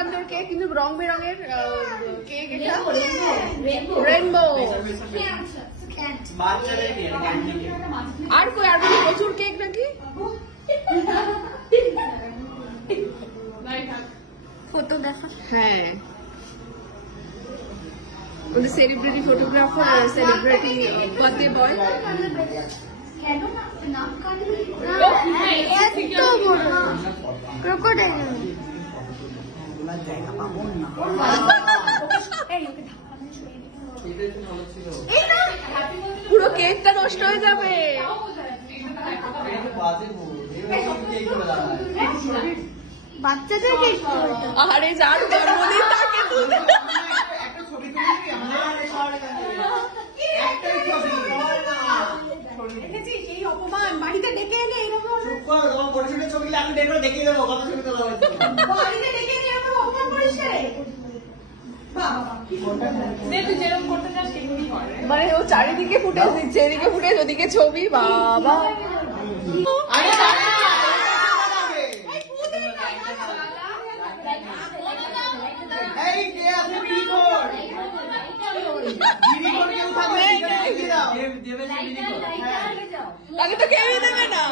বান্ধব কেক কিন্তু রং বেরঙের কেক, এটা রেইনবো। আর কই আর প্রচুর কেক নাকি? ফটো দেখা, হ্যাঁ ওদের celebrity photographer, celebrity birthday boy. পুরো কেকটা নষ্ট হয়ে যাবে। বাচ্চাদের কেক, আরে যার জন্মদিন তাকে তুলে এই অপমান বাড়িতে ডেকে এনে এরকম আমি দেখিয়ে দেবো কত ছবি তোলা হয়েছে। বাড়িতে ডেকে এনে এরকম অপমান করিস মানে ও চারিদিকে ফুটেজ দিচ্ছে, এদিকে ফুটেজ ওদিকে ছবি। বাবা তাকে তো কেউই দেবে না।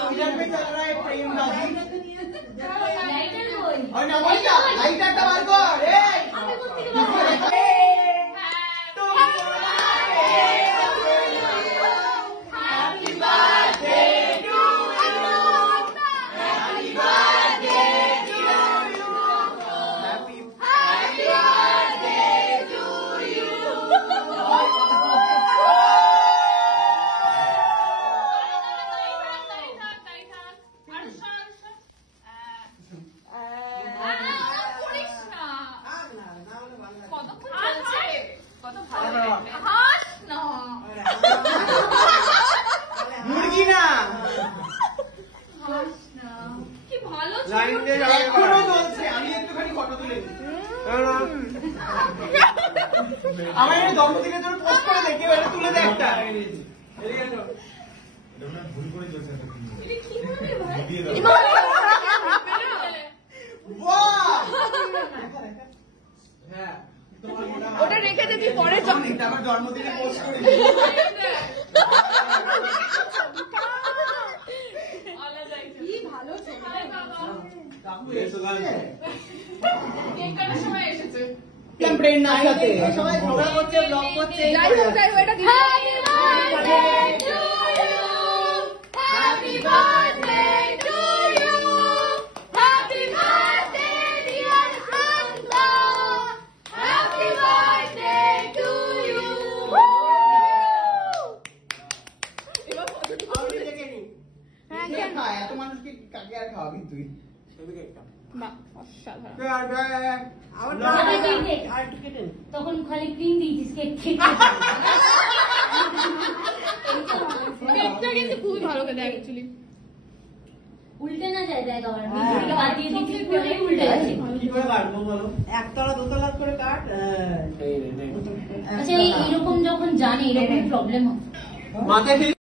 মুরগি না এখনো চলছে। আমি একটুখানি ফটো তুলে আমার এই দম্পতিদের জন্য পোস্ট করে দেখি, এটা তুলে দে একটা। ওটা রেখে দেখি পরে আমার জন্মদিনে পোস্ট করে সবাই ঝগড়া করছে, ব্লগ করছে। যাই হোক এটা এত মানুষকে কাকে আর খাওয়াবি তুই? তখন খালি ক্রিম দিয়েছিস কেক কেকটা কিন্তু খুবই ভালো খেতে অ্যাকচুয়ালি। উল্টে না যায়, দেখ আবার বাদ দিয়ে দিচ্ছিস পরে উল্টে যাচ্ছে। কি করে কাটবো বলো? একতলা দোতলা করে কাট। আচ্ছা এরকম যখন জানি এরকম প্রবলেম হয় মাথায়